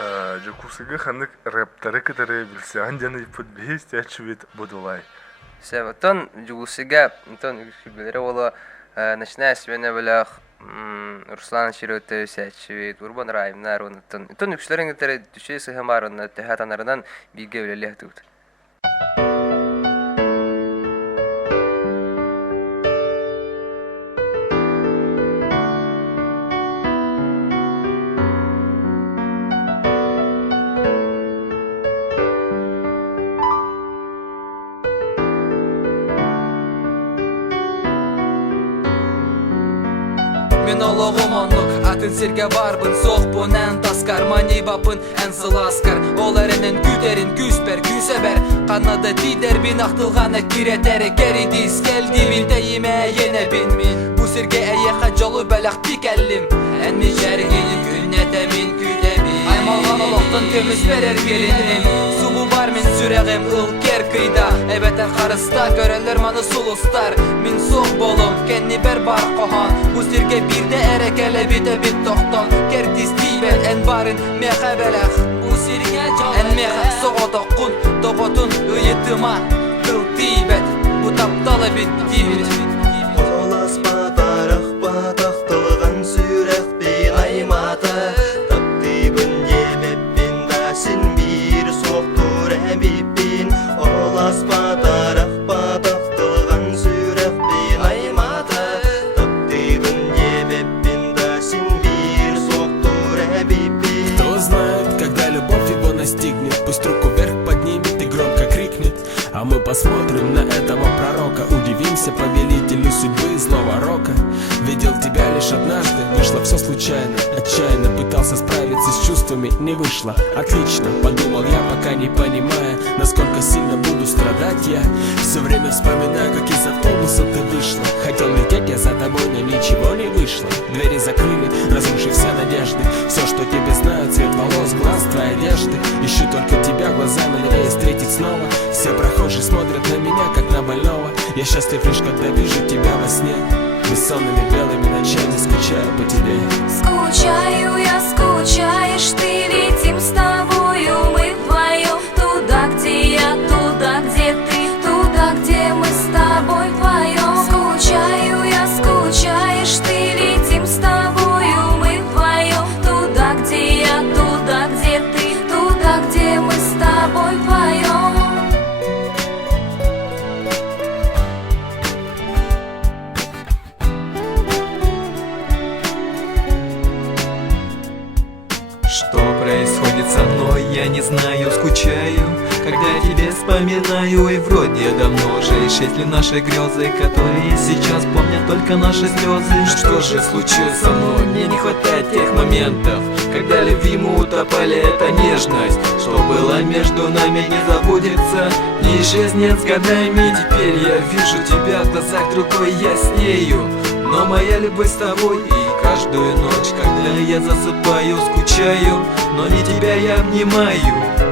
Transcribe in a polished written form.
Жокусыга ханнык рэптары кытары билсеан жаны иппут бейс тячубит будулай. Севатон жугусыга тон үгүлөрө ола начиная с меня белях Руслан Широтов сячвит Урбан райымнар онтон тон үгүлөрүн кытары düşөйсө хамарын тахатанарынан биге белеле тут. Мен олоғым онлық, атын серге барбын Соқпын ән таскар, мани бапын ән сыласкар Ол әрінен күдерін күспер, күсебер Қанады тидер бин ақтылғаны киретері Керидис келді бинте еме ене бин мин Бұ серге әйеқа жолы бәләқ тикәлім Ән ми жәргені күннәті min күдебін Аймалған олықтың көміс берер келінім Суғы бар min сүрәғім ылкер кыйда Әбәтән қарыста көрәлер маны сұлыстар Min соқ болым, кәнні бер бар қоған Бұ серге birde erekele bite bit tohton Kertis tibet en barin meha belach Bu sirge en meha soğota kun Tokotun ıyıtıma kıl tibet Bu taptalı bit tibet Olas bataraq bataqtılğan sürək bin aymata Taptibin yemebbin dasin bir soqtur əbibbin Olas bataraq bataqtılğan sürək bin aymata Taptibin yemebbin dasin bir soqtur əbibbin Кто знает, когда любовь его настигнет Пусть руку вверх поднимет и громко крикнет А мы посмотрим на этого пророка Удивимся повелителю судьбы и злого рока Видел тебя лишь однажды, вышло все случайно Отчаянно пытался справиться с чувствами, не вышло Отлично, подумал я, пока не понимая Насколько сильно буду страдать я Все время вспоминаю, как из автобуса ты вышла Хотел лететь я за тобой, но ничего не вышло Двери закрыли, разрушив все надежды Все, что тебе знаю, цвет волос, глаз, твоей одежды Ищу только тебя глазами, надеюсь встретить снова Все прохожие смотрят на меня, как на больного Я счастлив лишь, когда вижу тебя во сне Бессонными белыми ночами скучаю по тебе Скучаю я, скучаешь ты, летим с тобою мы вдвоем Туда, где я, туда, где ты, туда, где мы с тобой вдвоем Скучаю я, скучаешь ты, летим с тобою мы вдвоем Туда, где я, туда, где ты, туда, где мы с тобой вдвоем Что происходит со мной, я не знаю, скучаю Когда я тебе вспоминаю, и вроде давно уже исчезли наши грезы Которые сейчас помнят только наши слезы Что же случилось со мной, мне не хватает тех моментов Когда любви мы утопали, это нежность Что было между нами не забудется Не исчезнет с годами, теперь я вижу тебя в глазах другой яснею Но моя любовь с тобой и каждую ночь, когда я засыпаю, скучаю Но не тебя я обнимаю